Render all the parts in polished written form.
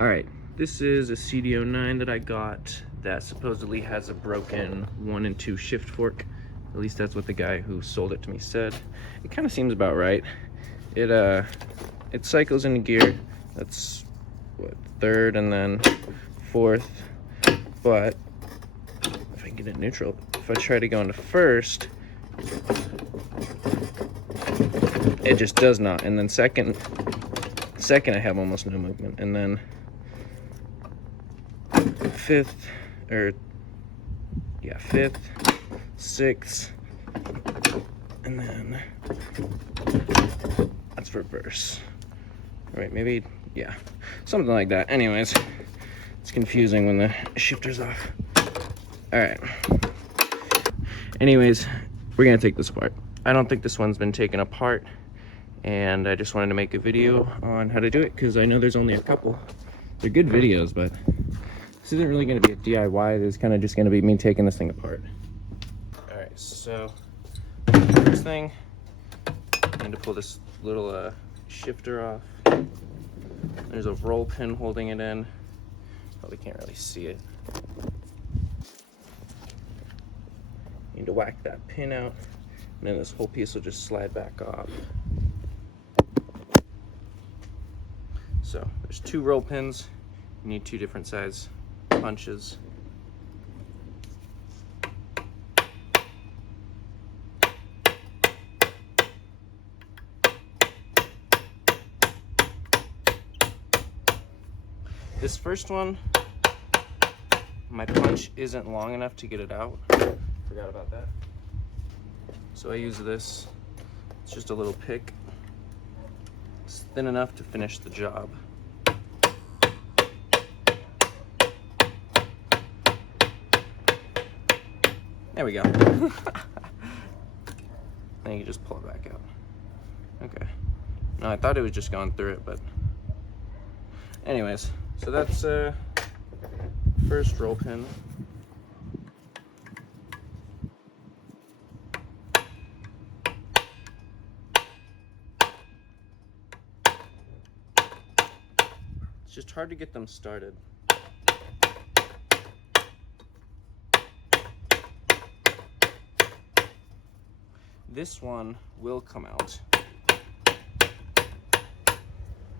Alright, this is a CD009 that I got that supposedly has a broken 1 and 2 shift fork. At least that's what the guy who sold it to me said. It kind of seems about right. It cycles into gear. That's what, third and then fourth. But if I can get it neutral, if I try to go into first, it just does not. And then second I have almost no movement. And then fifth, sixth, and then that's reverse. All right, maybe, yeah, something like that. Anyways, it's confusing when the shifter's off. All right. Anyways, we're gonna take this apart. I don't think this one's been taken apart, and I just wanted to make a video on how to do it because I know there's only a couple. They're good videos, but this isn't really going to be a DIY. This is kind of just going to be me taking this thing apart. All right, so first thing, I need to pull this little shifter off. There's a roll pin holding it in. Probably can't really see it. Need to whack that pin out, and then this whole piece will just slide back off. So there's 2 roll pins. You need 2 different size punches. This first one, my punch isn't long enough to get it out. Forgot about that. So I use this. It's just a little pick. It's thin enough to finish the job. There we go. Then you can just pull it back out. Okay. No, I thought it was just going through it, but anyways, so that's first roll pin. It's just hard to get them started. This one will come out,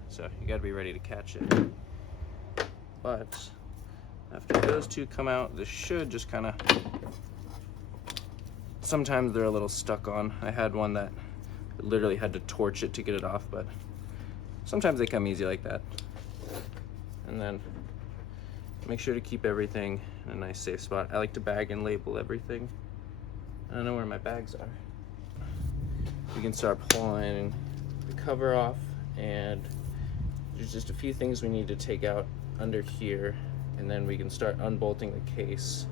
so you gotta be ready to catch it. But after those 2 come out, this should just kind of, sometimes they're a little stuck on. I had one that literally had to torch it to get it off, but sometimes they come easy like that. And then make sure to keep everything in a nice safe spot. I like to bag and label everything. I don't know where my bags are. We can start pulling the cover off, and there's just a few things we need to take out under here, and then we can start unbolting the case,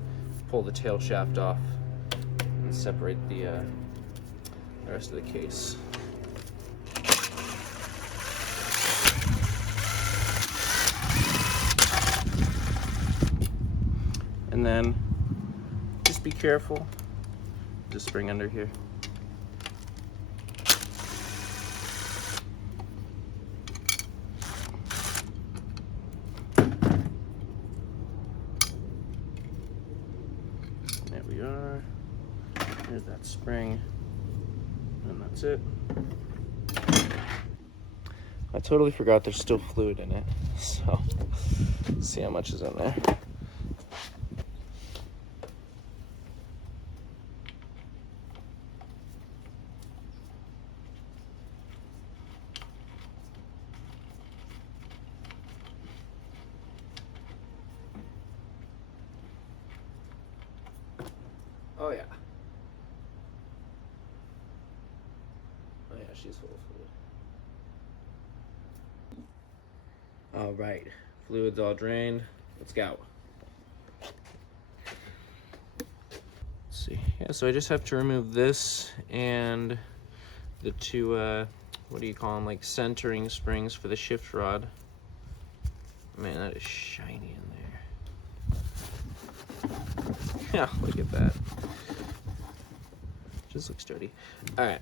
pull the tail shaft off, and separate the rest of the case. And then just be careful. Just spring under here. There we are. There's that spring, and that's it. I totally forgot there's still fluid in it, so let's see how much is in there. Oh yeah. Oh yeah, she's full of fluid. All right, fluid's all drained. Let's go. Let's see. Yeah, so I just have to remove this and the 2, what do you call them, like centering springs for the shift rod. Man, that is shiny in there. Yeah, look at that. Just looks dirty. All right.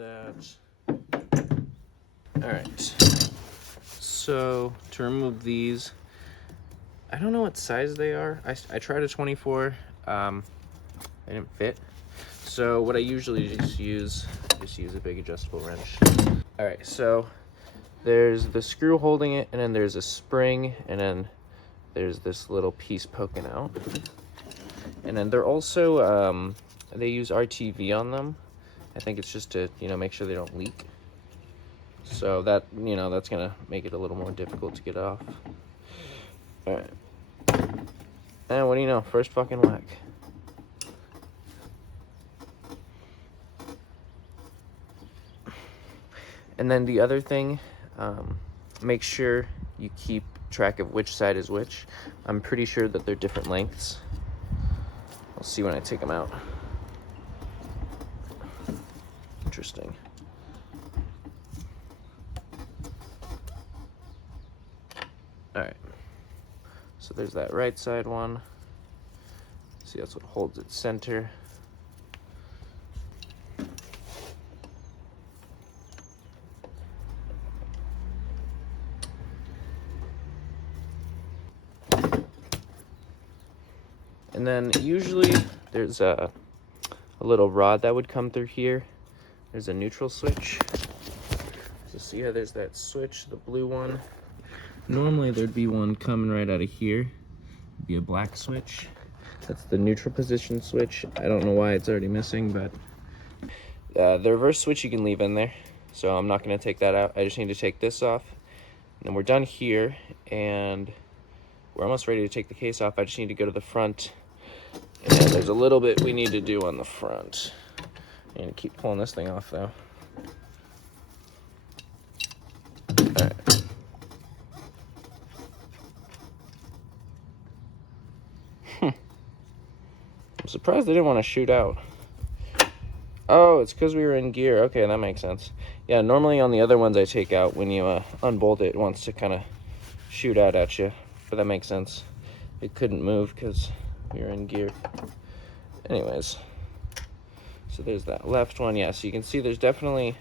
that. All right. So to remove these, I don't know what size they are. I tried a 24. They didn't fit. So what I usually just use a big adjustable wrench. All right. So there's the screw holding it, and then there's a spring, and then there's this little piece poking out. And then they're also, they use RTV on them. I think it's just to, make sure they don't leak. So that, that's gonna make it a little more difficult to get off. All right. And what do you know? First fucking whack. And then the other thing, make sure you keep track of which side is which. I'm pretty sure that they're different lengths. I'll see when I take them out. Interesting. All right. So there's that right side one. See, that's what holds its center. And then usually there's a little rod that would come through here. There's a neutral switch. So see how there's that switch, the blue one. Normally there'd be one coming right out of here. It'd be a black switch. That's the neutral position switch. I don't know why it's already missing, but the reverse switch you can leave in there. So I'm not gonna take that out. I just need to take this off. And then we're done here, and we're almost ready to take the case off. I just need to go to the front. And there's a little bit we need to do on the front. I need to keep pulling this thing off though. All right. I'm surprised they didn't want to shoot out. Oh, it's because we were in gear. Okay, that makes sense. Yeah, normally on the other ones I take out, when you unbolt it, it wants to kind of shoot out at you. But that makes sense. It couldn't move because we were in gear. Anyways, so there's that left one. Yeah, so you can see there's definitely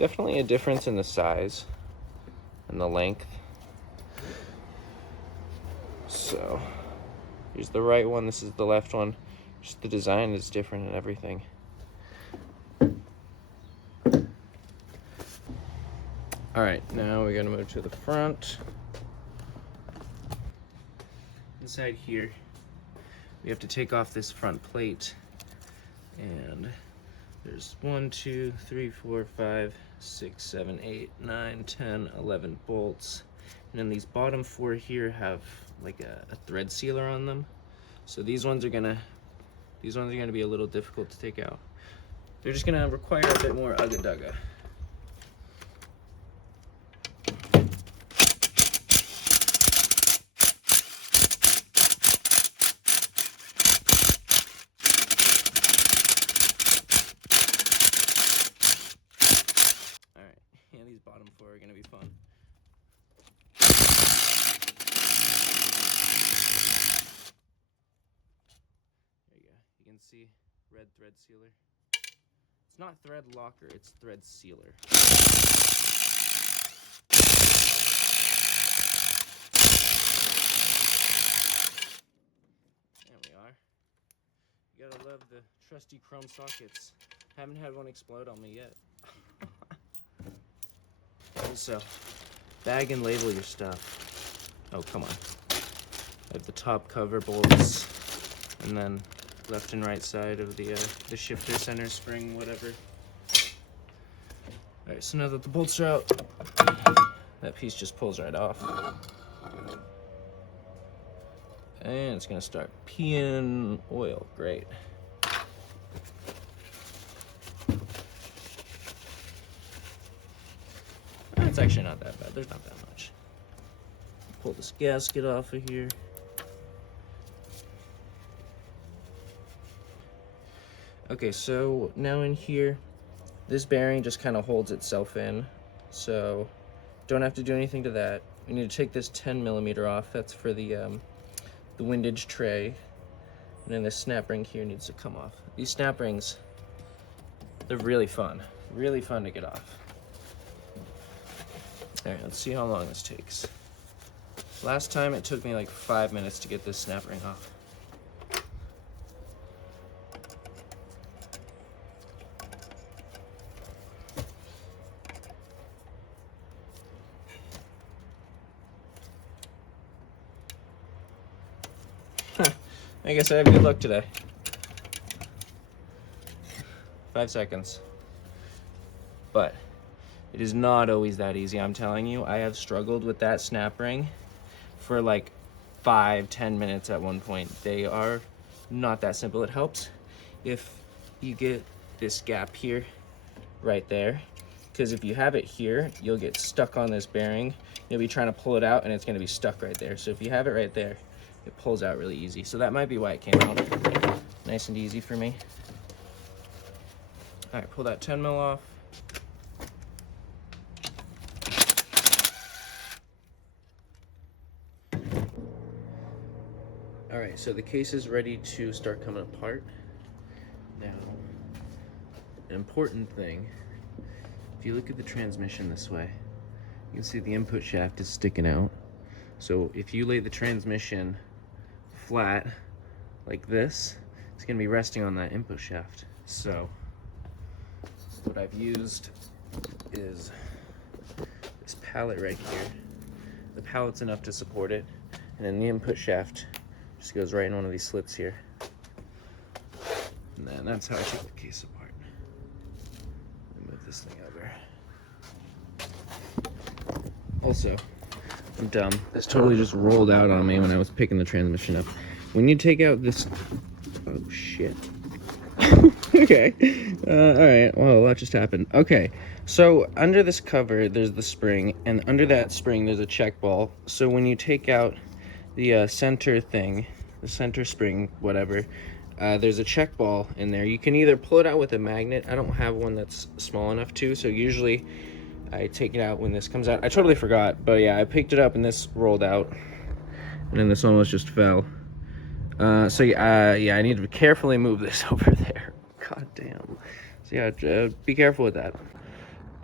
a difference in the size and the length. So here's the right one, this is the left one. Just the design is different and everything. All right, now we're gonna move to the front. Inside here, we have to take off this front plate, and there's 1, 2, 3, 4, 5, 6, 7, 8, 9, 10, 11 bolts. And then these bottom 4 here have like a thread sealer on them. So these ones are gonna be a little difficult to take out. They're just gonna require a bit more ugga-dugga. These bottom 4 are going to be fun. There you go. You can see red thread sealer. It's not thread locker, it's thread sealer. There we are. You gotta love the trusty chrome sockets. Haven't had one explode on me yet. So, bag and label your stuff. Oh, come on. I have the top cover bolts, and then left and right side of the shifter, center spring, whatever. All right, so now that the bolts are out, that piece just pulls right off. And it's gonna start peeing oil, great. It's actually not that bad. There's not that much. Pull this gasket off of here. Okay, so now in here, this bearing just kind of holds itself in. So don't have to do anything to that. We need to take this 10mm off. That's for the windage tray. And then this snap ring here needs to come off. These snap rings, they're really fun. Really fun to get off. All right, let's see how long this takes. Last time it took me like 5 minutes to get this snap ring off. I guess I have good luck today. 5 seconds. But it is not always that easy, I'm telling you. I have struggled with that snap ring for like 5-10 minutes at one point. They are not that simple. It helps if you get this gap here, right there. Because if you have it here, you'll get stuck on this bearing. You'll be trying to pull it out and it's gonna be stuck right there. So if you have it right there, it pulls out really easy. So that might be why it came out nice and easy for me. All right, pull that 10 mil off. All right, so the case is ready to start coming apart. Now, an important thing, if you look at the transmission this way, you can see the input shaft is sticking out. So if you lay the transmission flat like this, it's gonna be resting on that input shaft. So what I've used is this pallet right here. The pallet's enough to support it, and then the input shaft just goes right in one of these slits here. And then that's how I take the case apart. Move this thing over. Also, I'm dumb. This totally just rolled out on me when I was picking the transmission up. When you take out this, oh shit. Okay. All right. Well, that just happened. Okay. So under this cover, there's the spring, and under that spring, there's a check ball. So when you take out the center thing, the center spring, whatever, there's a check ball in there. You can either pull it out with a magnet. I don't have one that's small enough to, so usually I take it out when this comes out. I totally forgot, but yeah, I picked it up and this rolled out, and then this almost just fell. So yeah, I need to carefully move this over there. God damn. So yeah, be careful with that.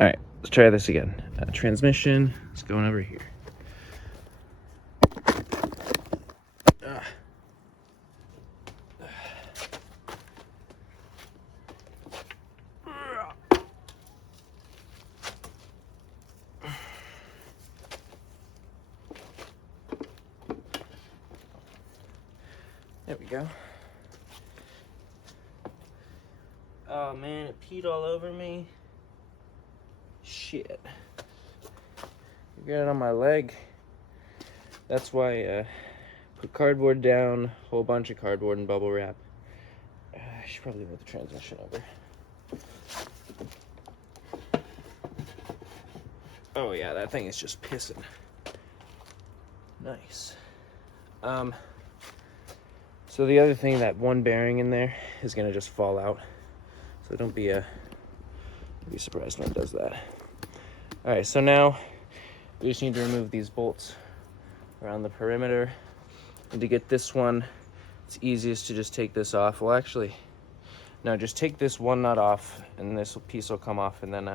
All right, let's try this again. Transmission, it's going over here. There we go. Oh man, it peed all over me. Shit. You got it on my leg. That's why I put cardboard down, a whole bunch of cardboard and bubble wrap. I should probably move the transmission over. Oh yeah, that thing is just pissing. Nice. So the other thing, that one bearing in there is gonna just fall out. So don't be surprised when it does that. All right, so now we just need to remove these bolts around the perimeter. And to get this one, it's easiest to just take this off. Well, actually, no, just take this one nut off and this piece will come off, and then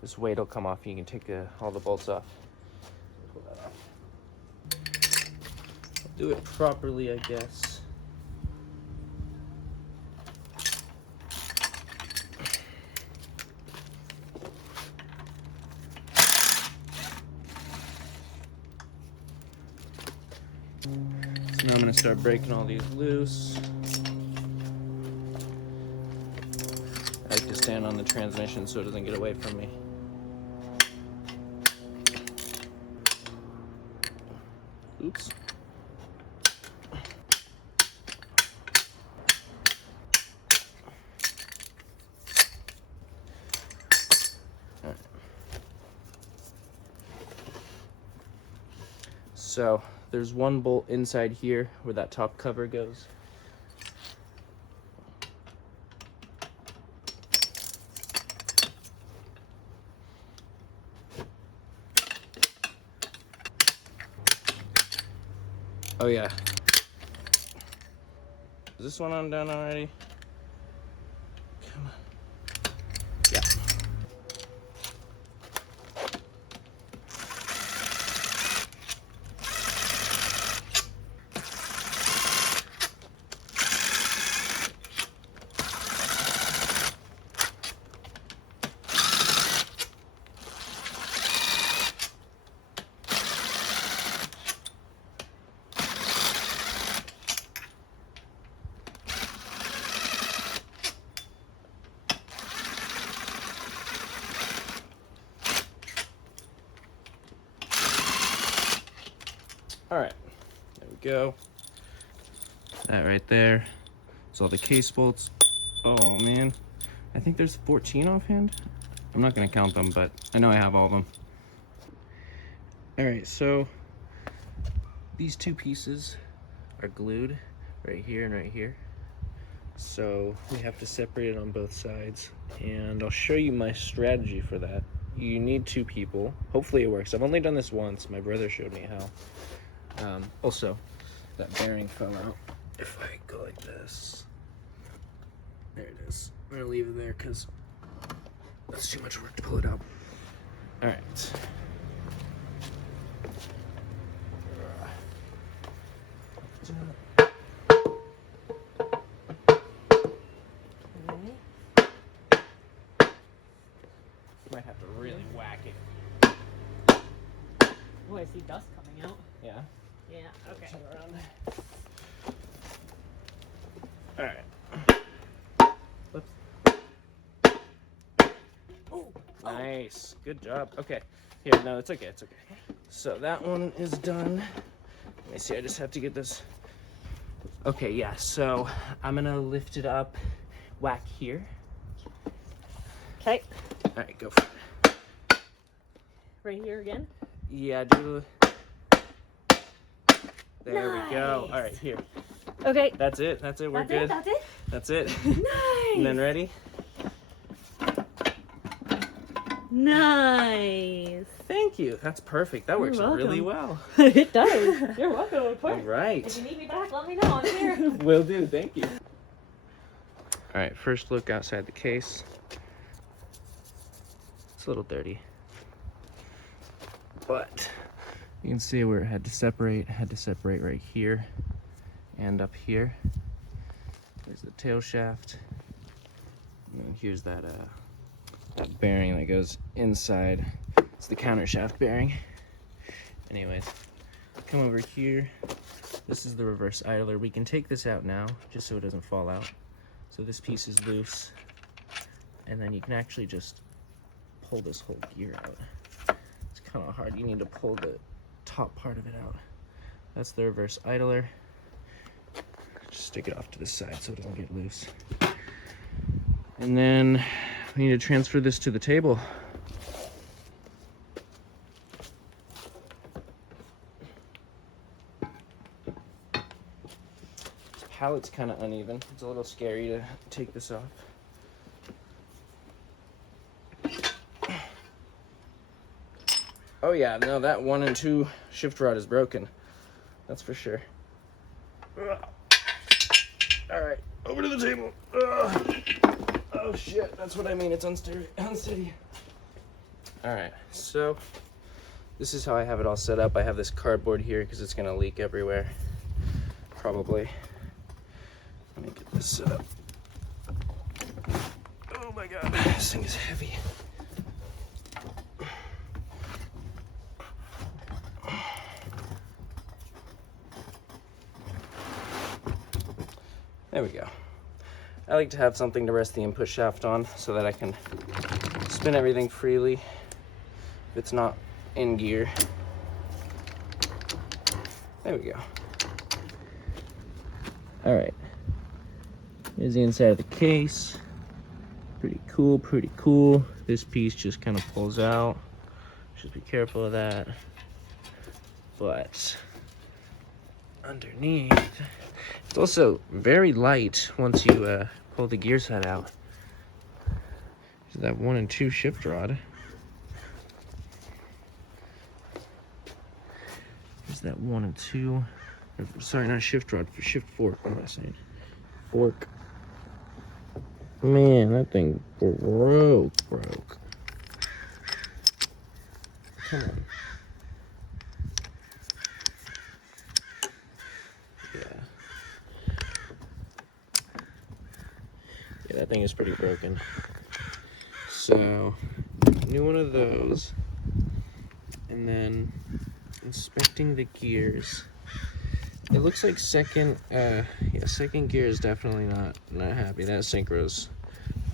this weight will come off. You can take all the bolts off. Pull that off. I'll do it properly, I guess. So now I'm going to start breaking all these loose. I like to stand on the transmission so it doesn't get away from me. Oops. All right. So there's one bolt inside here where that top cover goes. Oh yeah. Is this one undone already? Come on. Yeah. go. That right there. It's all the case bolts. Oh man, I think there's 14 offhand. I'm not gonna count them, but I know I have all of them. All right, so these two pieces are glued right here and right here. So we have to separate it on both sides, and I'll show you my strategy for that. You need two people. Hopefully it works. I've only done this once. My brother showed me how. Also, that bearing fell out. If I go like this, there it is. I'm gonna leave it there because that's too much work to pull it out. All right. Might have to really whack it. Oh, I see dust coming out. Yeah. Yeah. Okay. Turn around. All right. Whoops. Oh, nice. Good job. Okay. Here, no, it's okay. It's okay. So that one is done. Let me see. I just have to get this. Okay, yeah. So I'm gonna lift it up, whack here. Okay. All right, go for it. Right here again. Yeah, do. There we go. Nice. All right, here. Okay. That's it. That's it. We're That's good. it. That's it. That's it. Nice. And then ready? Nice. Thank you. That's perfect. That works really well. It does. You're welcome, of All course. right. If you need me back, let me know. I'm here. Will do. Thank you. All right. First look outside the case. It's a little dirty, but you can see where it had to separate. Right here and up here. There's the tail shaft, and then here's that that bearing that goes inside. It's the counter shaft bearing. Anyways, come over here. This is the reverse idler. We can take this out now just so it doesn't fall out. So this piece is loose, and then you can actually just pull this whole gear out. It's kind of hard. You need to pull the top part of it out. That's the reverse idler. Just stick it off to the side so it doesn't get loose. And then we need to transfer this to the table. This pallet's kind of uneven. It's a little scary to take this off. Oh yeah, no, that 1 and 2 shift rod is broken. That's for sure. All right, over to the table. Oh shit, that's what I mean. It's unsteady. All right, so this is how I have it all set up. I have this cardboard here because it's gonna leak everywhere, probably. Let me get this set up. Oh my god, this thing is heavy. There we go. I like to have something to rest the input shaft on so that I can spin everything freely if it's not in gear. There we go. All right. Here's the inside of the case. Pretty cool, pretty cool. This piece just kind of pulls out. Just be careful of that. But underneath, it's also very light once you pull the gear set out. There's that 1 and 2 shift rod. There's that 1 and 2. Sorry, not shift rod, shift fork. What am I saying? Fork. Man, that thing broke. Come on. Yeah, that thing is pretty broken. So, new one of those, and then inspecting the gears. It looks like second gear is definitely not happy. That synchro's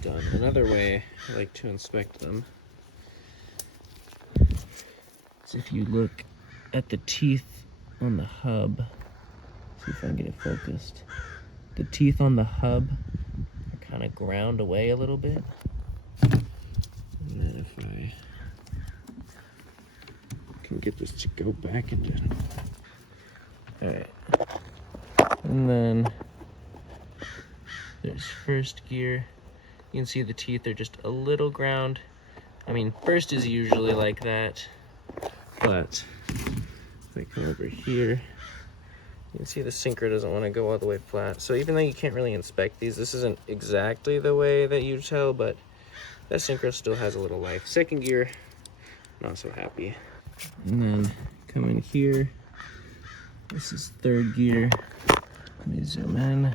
done. Another way I like to inspect them is if you look at the teeth on the hub. See if I can get it focused. The teeth on the hub are kind of ground away a little bit. And then if I can get this to go back into... Alright. And then there's first gear. You can see the teeth are just a little ground. I mean, first is usually like that, but if I come over here, you can see the sinker doesn't want to go all the way flat. So even though you can't really inspect these, this isn't exactly the way that you tell, but that sinker still has a little life. Second gear, not so happy. And then come in here. This is third gear. Let me zoom in.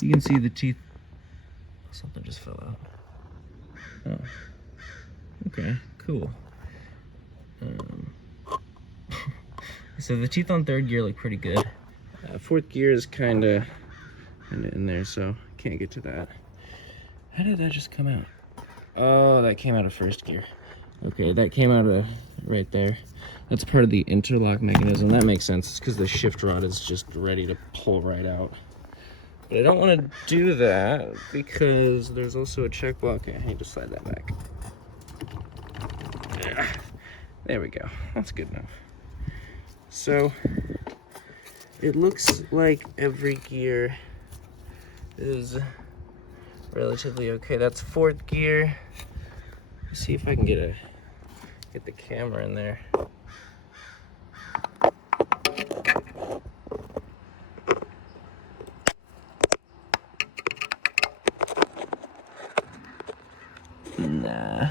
You can see the teeth. Something just fell out. Oh. Okay, cool. So the teeth on third gear look pretty good. Fourth gear is kind of in there, so can't get to that. How did that just come out? Oh, that came out of first gear. Okay, that came out of right there. That's part of the interlock mechanism. That makes sense. It's because the shift rod is just ready to pull right out. But I don't want to do that because there's also a check block. Okay, I need to slide that back. Yeah. There we go. That's good enough. So it looks like every gear is relatively okay. That's fourth gear. Let's see if I can get the camera in there. Nah,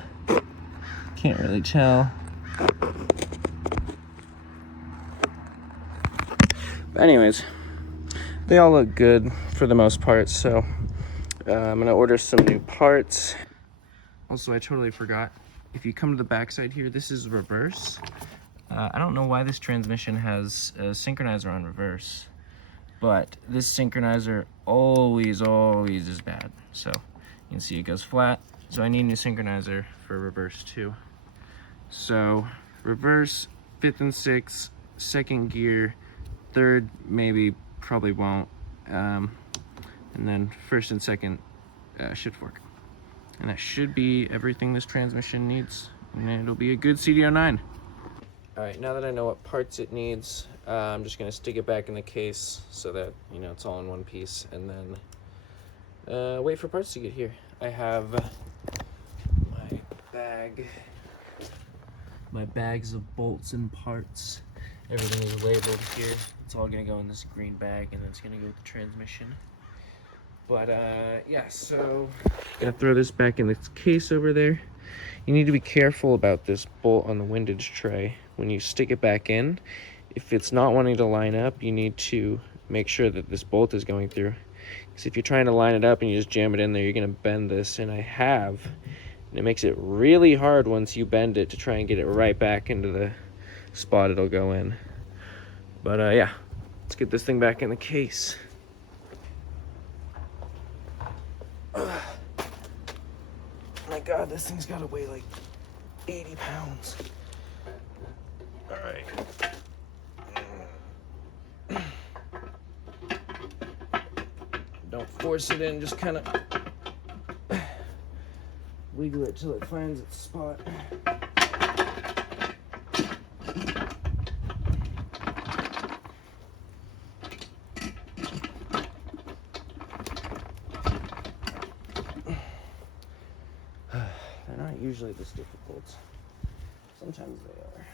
can't really tell. But anyways, they all look good for the most part, so I'm gonna order some new parts. Also, I totally forgot, if you come to the backside here, this is reverse. I don't know why this transmission has a synchronizer on reverse, but this synchronizer always is bad. So you can see it goes flat. So I need a new synchronizer for reverse too. So reverse, fifth and sixth, second gear, third maybe, probably won't, and then first and second shift fork. And that should be everything this transmission needs, and it'll be a good CD009. All right, now that I know what parts it needs, I'm just gonna stick it back in the case so that, you know, it's all in one piece, and then wait for parts to get here. I have my bags of bolts and parts. Everything is labeled here. It's all gonna go in this green bag, and then it's gonna go with the transmission. But yeah, so gonna throw this back in this case over there. You need to be careful about this bolt on the windage tray. When you stick it back in, if it's not wanting to line up, you need to make sure that this bolt is going through. Because if you're trying to line it up and you just jam it in there, you're gonna bend this, and I have. And it makes it really hard once you bend it to try and get it right back into the spot it'll go in. But yeah, let's get this thing back in the case. My God, this thing's gotta weigh like 80 pounds. All right. Don't force it in, just kind of wiggle it till it finds its spot. They're not usually this difficult. Sometimes they are.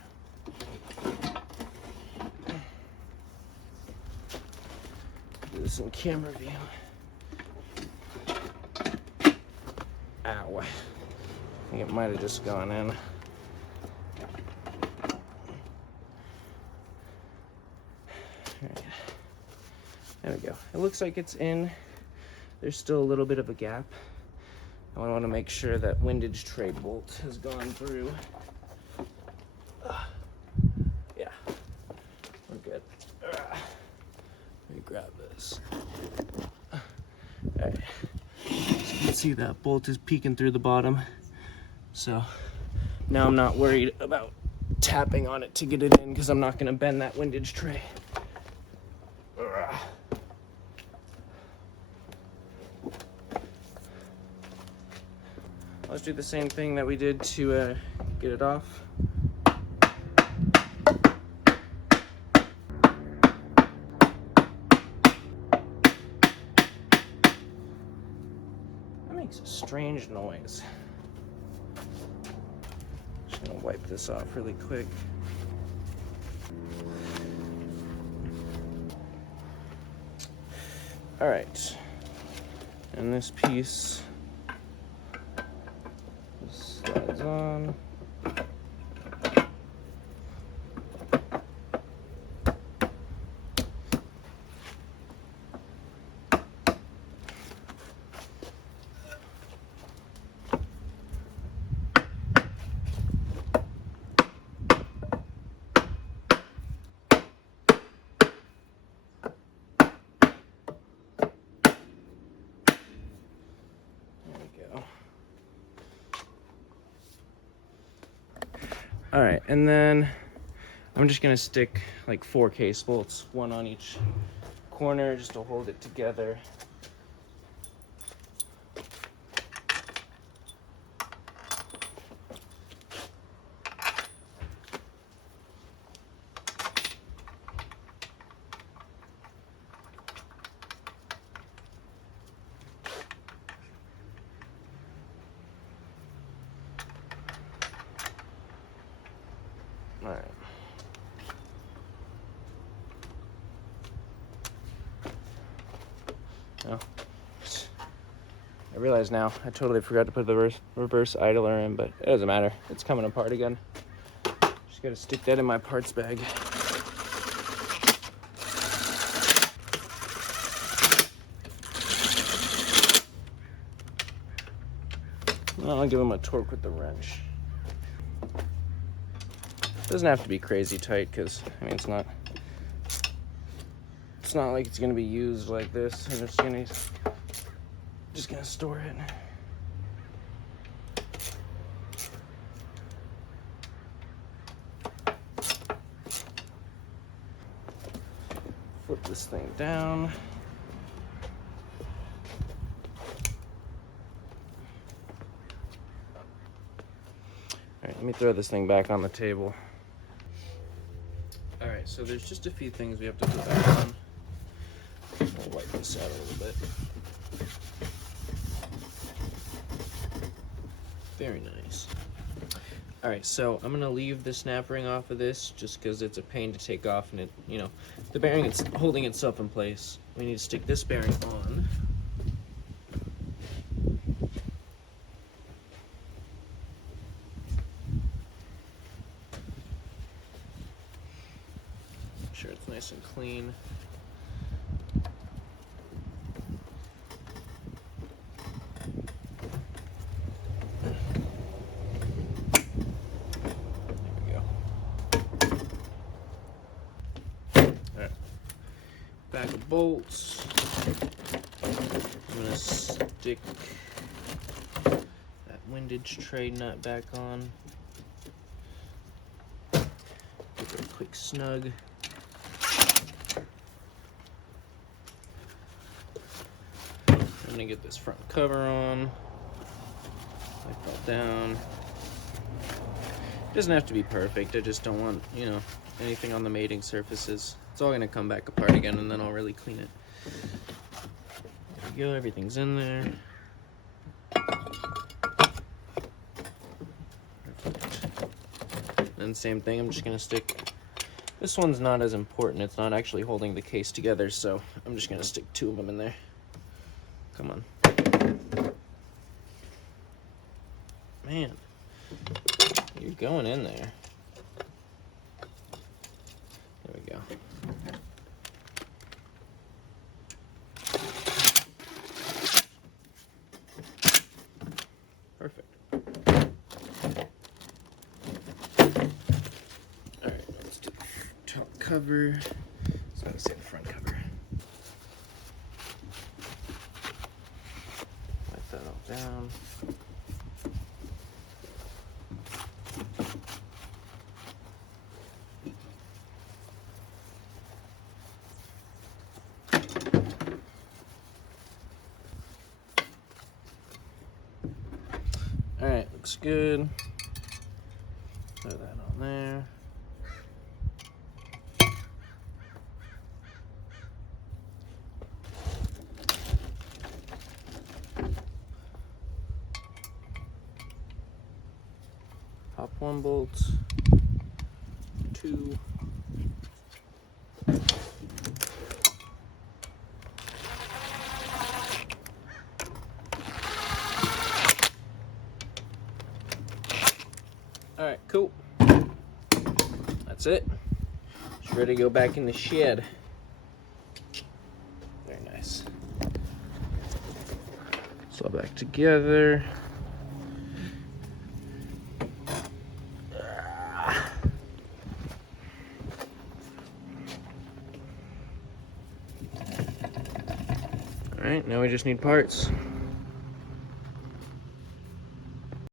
Do this in camera view. Ow. I think it might have just gone in. Alright. There we go. It looks like it's in. There's still a little bit of a gap. I want to make sure that windage tray bolt has gone through. Yeah, we're good. Let me grab this. Alright, so you can see that bolt is peeking through the bottom. So now I'm not worried about tapping on it to get it in, because I'm not going to bend that windage tray. Let's do the same thing that we did to get it off. That makes a strange noise. Just gonna wipe this off really quick. All right, and this piece slides on. All right, and then I'm just gonna stick like 4 case bolts, one on each corner, just to hold it together. All right. Oh, I realize now I totally forgot to put the reverse idler in, but it doesn't matter. It's coming apart again. Just gotta stick that in my parts bag. I'll give him a torque with the wrench. Doesn't have to be crazy tight, because I mean it's not like it's gonna be used like this. I'm just gonna store it. Flip this thing down. All right, let me throw this thing back on the table. All right, so there's just a few things we have to put back on. I'll wipe this out a little bit. Very nice. All right, so I'm gonna leave the snap ring off of this just because it's a pain to take off, and it, you know, the bearing is holding itself in place. We need to stick this bearing on. Make sure it's nice and clean. Bag of bolts. I'm gonna stick that windage tray nut back on. Give it a quick snug. I'm gonna get this front cover on. Wipe that down. It doesn't have to be perfect. I just don't want, you know, anything on the mating surfaces. It's all gonna come back apart again, and then I'll really clean it. There we go, everything's in there. Perfect. And same thing, I'm just gonna stick, this one's not as important, it's not actually holding the case together, so I'm just gonna stick 2 of them in there. Come on. Man, you're going in there. There we go. Perfect. All right, let's do the top cover. So I would say the front cover. Wipe that all down. All looks good. Throw that on there. Pop 1 bolt, 2. All right, cool. That's it. It's ready to go back in the shed. Very nice. It's all back together. All right, now we just need parts.